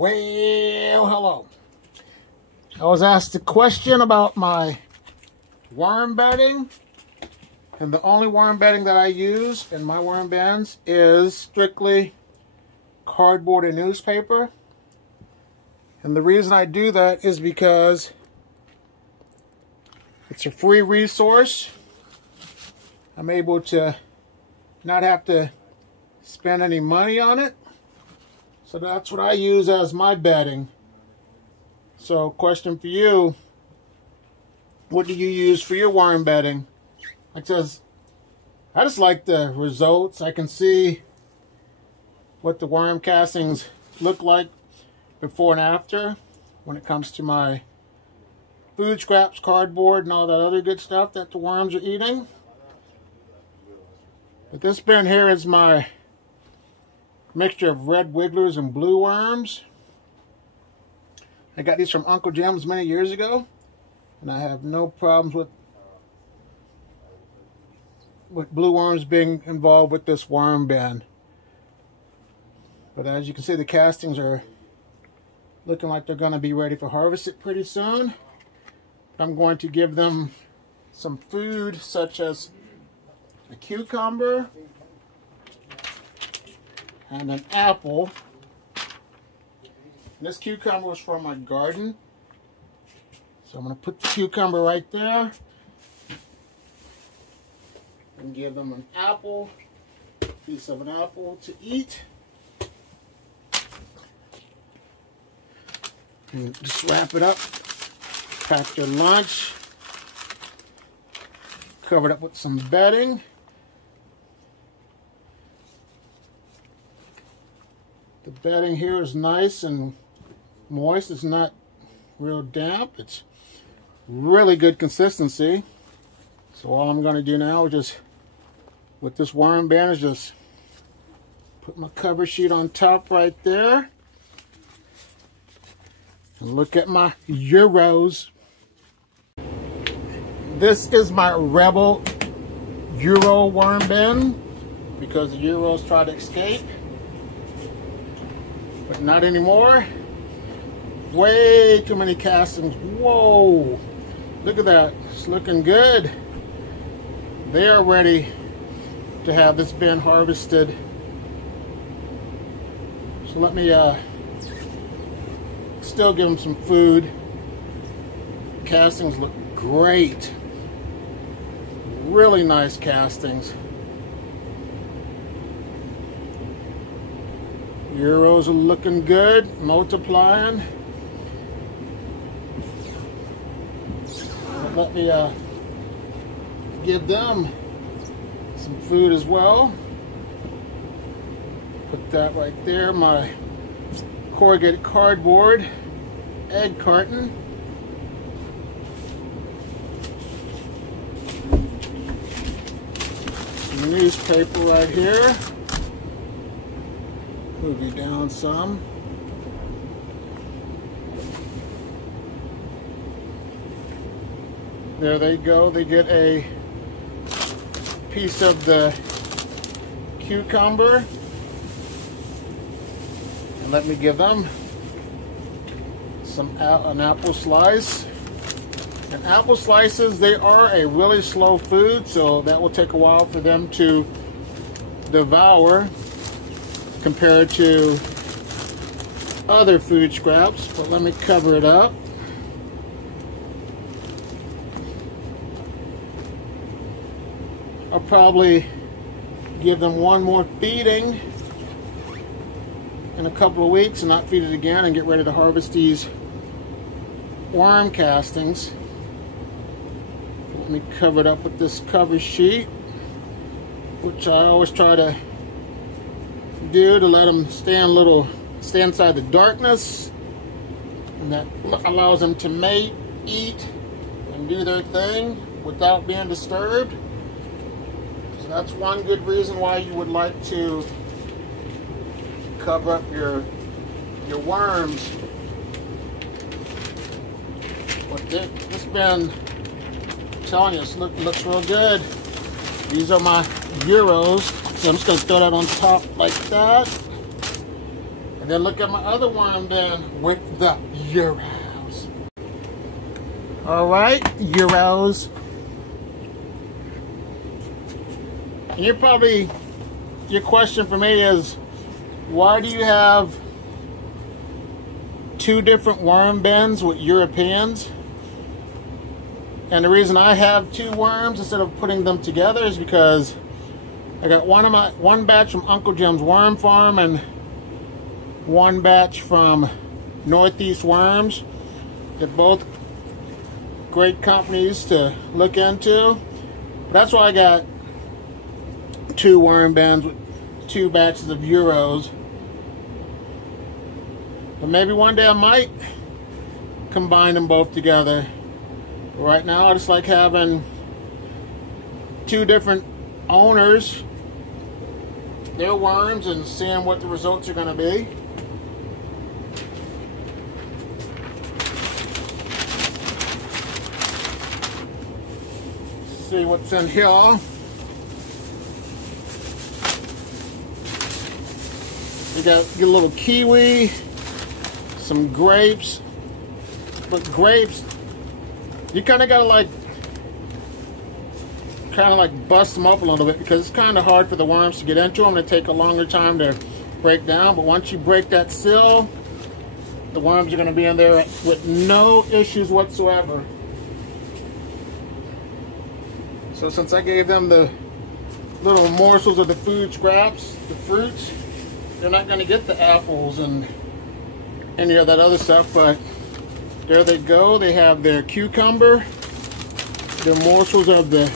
Well, hello. I was asked a question about my worm bedding, and the only worm bedding that I use in my worm beds is strictly cardboard and newspaper. And the reason I do that is because it's a free resource. I'm able to not have to spend any money on it. So that's what I use as my bedding. So question for you, what do you use for your worm bedding? I just like the results. I can see what the worm castings look like before and after when it comes to my food scraps, cardboard, and all that other good stuff that the worms are eating. But this bin here is my mixture of red wigglers and blue worms. I got these from Uncle Jim's many years ago, and I have no problems with blue worms being involved with this worm bin. But as you can see, the castings are looking like they're going to be ready for harvest pretty soon. I'm going to give them some food such as a cucumber and an apple. And this cucumber was from my garden, so I'm going to put the cucumber right there and give them an apple, piece of an apple to eat. And just wrap it up, pack their lunch, cover it up with some bedding. The bedding here is nice and moist. It's not real damp. It's really good consistency. So all I'm going to do now is just, with this worm bin, is just put my cover sheet on top right there. And look at my Euros. This is my Rebel Euro worm bin because the Euros tried to escape. But not anymore. Way too many castings. Whoa! Look at that. It's looking good. They are ready to have this bin harvested. So let me still give them some food. Castings look great. Really nice castings. Euros are looking good, multiplying. Let me give them some food as well. Put that right there, my corrugated cardboard egg carton. Some newspaper right here. Move you down some. There they go. They get a piece of the cucumber. And let me give them an apple slice. And apple slices, they are a really slow food, so that will take a while for them to devour compared to other food scraps. But let me cover it up. I'll probably give them one more feeding in a couple of weeks and not feed it again and get ready to harvest these worm castings. Let me cover it up with this cover sheet, which I always try to do to let them stay inside the darkness, and that allows them to mate, eat, and do their thing without being disturbed. So that's one good reason why you would like to cover up your worms. But this bin, I'm telling you, it looks real good. These are my Euros. So I'm just going to throw that on top like that. And And then look at my other worm bin with the Euros. Alright, Euros. And your question for me is, why do you have two different worm bins with Europeans? And the reason I have two worms instead of putting them together is because I got one batch from Uncle Jim's Worm Farm and one batch from Northeast Worms. They're both great companies to look into. That's why I got two worm bins with two batches of Euros. But maybe one day I might combine them both together. But right now I just like having two different owners, their worms, and seeing what the results are going to be. See what's in here. You get a little kiwi, some grapes. But grapes, you kind of gotta bust them up a little bit, because it's kind of hard for the worms to get into them. They take a longer time to break down. But once you break that seal, the worms are going to be in there with no issues whatsoever. So since I gave them the little morsels of the food scraps, the fruits, they're not going to get the apples and any of that other stuff. But there they go. They have their cucumber, their morsels of the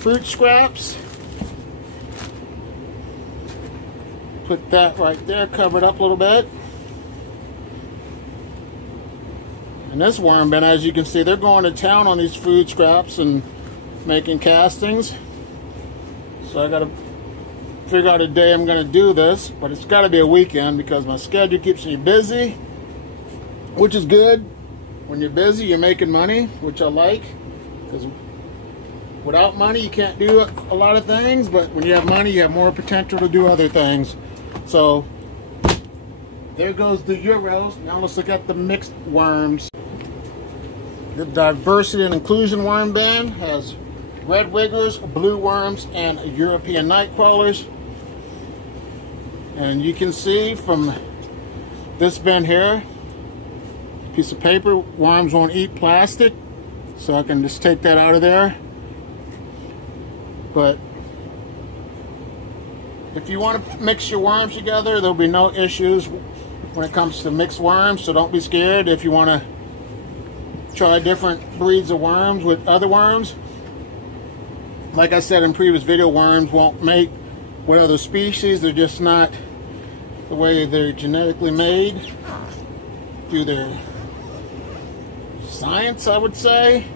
fruit scraps. Put that right there, cover it up a little bit. And this worm bin, as you can see, they're going to town on these food scraps and making castings. So I gotta figure out a day I'm gonna do this, but it's gotta be a weekend because my schedule keeps me busy, which is good. When you're busy, you're making money, which I like, because without money you can't do a lot of things, but when you have money you have more potential to do other things. So there goes the Euros. Now let's look at the mixed worms. The diversity and inclusion worm bin has red wigglers, blue worms, and European night crawlers. And you can see from this bin here, piece of paper, worms won't eat plastic, so I can just take that out of there. But if you want to mix your worms together, there'll be no issues when it comes to mixed worms, so don't be scared if you want to try different breeds of worms with other worms. Like I said in previous video, worms won't mate with other species. They're just not the way they're genetically made through their science, I would say.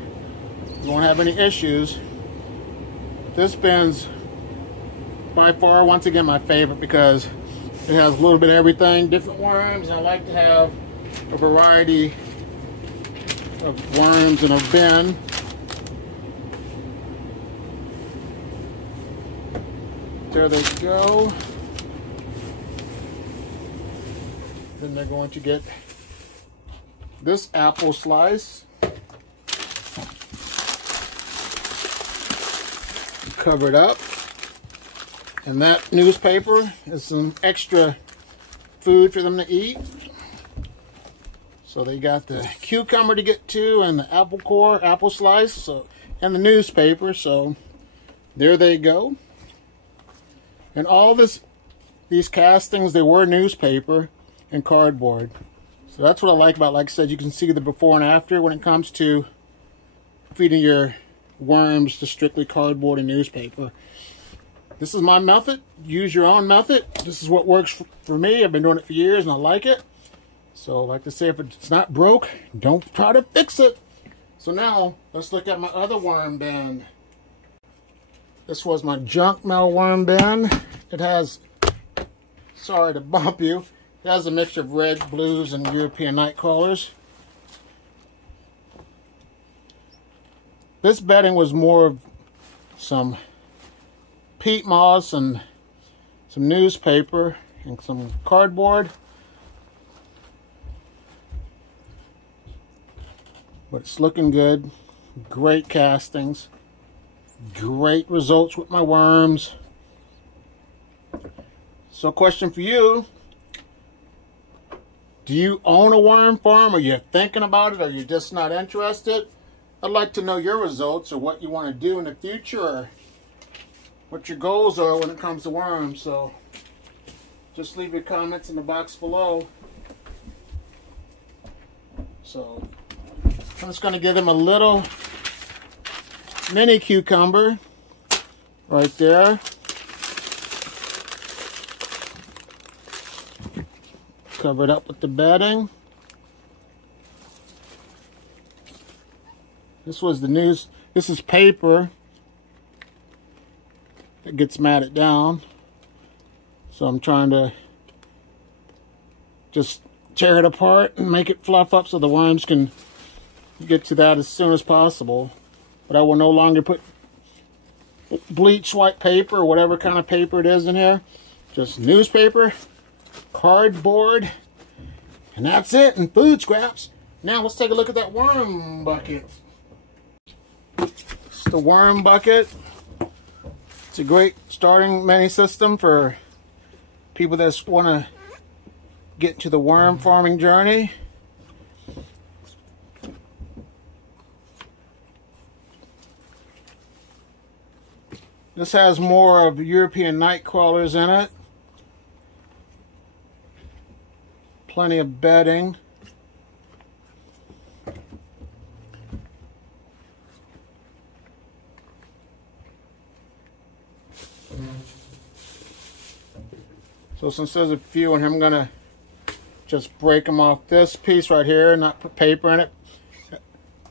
You won't have any issues. This bin's by far, once again, my favorite because it has a little bit of everything, different worms, and I like to have a variety of worms in a bin. There they go. Then they're going to get this apple slice. Cover it up. And that newspaper is some extra food for them to eat. So they got the cucumber to get to, and the apple core, apple slice, so, and the newspaper. So there they go. And all these castings, they were newspaper and cardboard. So that's what I like about, like I said, you can see the before and after when it comes to feeding your worms to strictly cardboard and newspaper. This is my method. Use your own method. This is what works for me. I've been doing it for years and I like it. So like to say, if it's not broke, don't try to fix it. So now let's look at my other worm bin. This was my junk mail worm bin. It has, sorry to bump you, it has a mixture of red, blues, and European night crawlers. This bedding was more of some peat moss and some newspaper and some cardboard. But it's looking good. Great castings. Great results with my worms. So, question for you. Do you own a worm farm? Are you thinking about it? Or are you just not interested? I'd like to know your results or what you want to do in the future, or what your goals are when it comes to worms. So just leave your comments in the box below. So I'm just going to give them a little mini cucumber right there. Cover it up with the bedding. This was the news. This is paper that gets matted down. So I'm trying to just tear it apart and make it fluff up so the worms can get to that as soon as possible. But I will no longer put bleach white paper or whatever kind of paper it is in here. Just newspaper, cardboard, and that's it, and food scraps. Now let's take a look at that worm bucket. It's the worm bucket. It's a great starting mini system for people that want to get into the worm farming journey. This has more of European night crawlers in it. Plenty of bedding. So since there's a few in here, I'm gonna just break them off this piece right here and not put paper in it.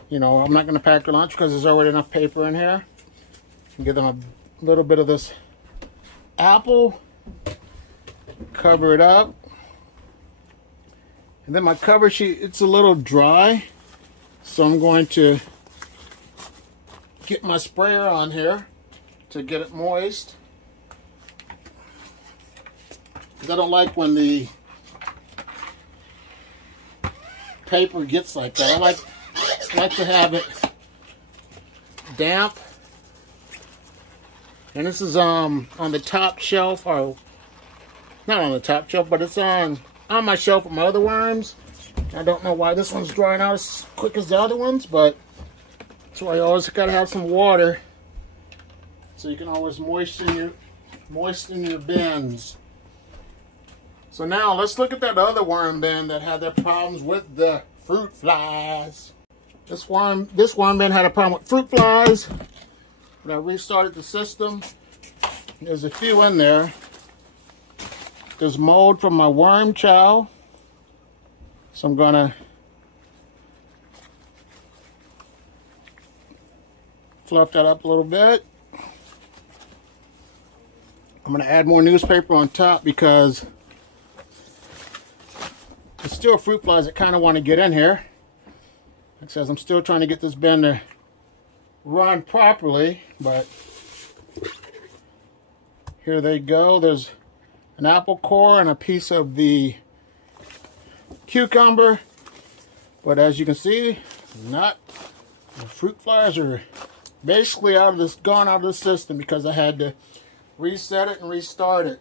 You know, I'm not gonna pack their lunch because there's already enough paper in here. And give them a little bit of this apple. Cover it up. And then my cover sheet, it's a little dry. So I'm going to get my sprayer on here to get it moist. Because I don't like when the paper gets like that. I like to have it damp. And this is on the top shelf, or not on the top shelf, but it's on my shelf with my other worms. I don't know why this one's drying out as quick as the other ones, but that's why you always gotta have some water so you can always moisten your bins. So now let's look at that other worm bin that had their problems with the fruit flies. This worm bin had a problem with fruit flies. When I restarted the system, there's a few in there. There's mold from my worm chow. So I'm gonna fluff that up a little bit. I'm gonna add more newspaper on top because there's still fruit flies that kind of want to get in here. Like I said, I'm still trying to get this bin to run properly, but here they go. There's an apple core and a piece of the cucumber, but as you can see, the fruit flies are basically gone out of the system because I had to reset it and restart it.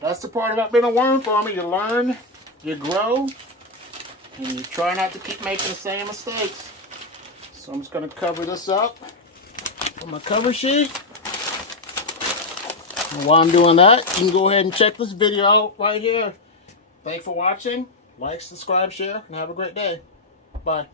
That's the part about being a worm farmer. You learn, you grow, and you try not to keep making the same mistakes. So I'm just going to cover this up with my cover sheet. And while I'm doing that, you can go ahead and check this video out right here. Thanks for watching. Like, subscribe, share, and have a great day. Bye.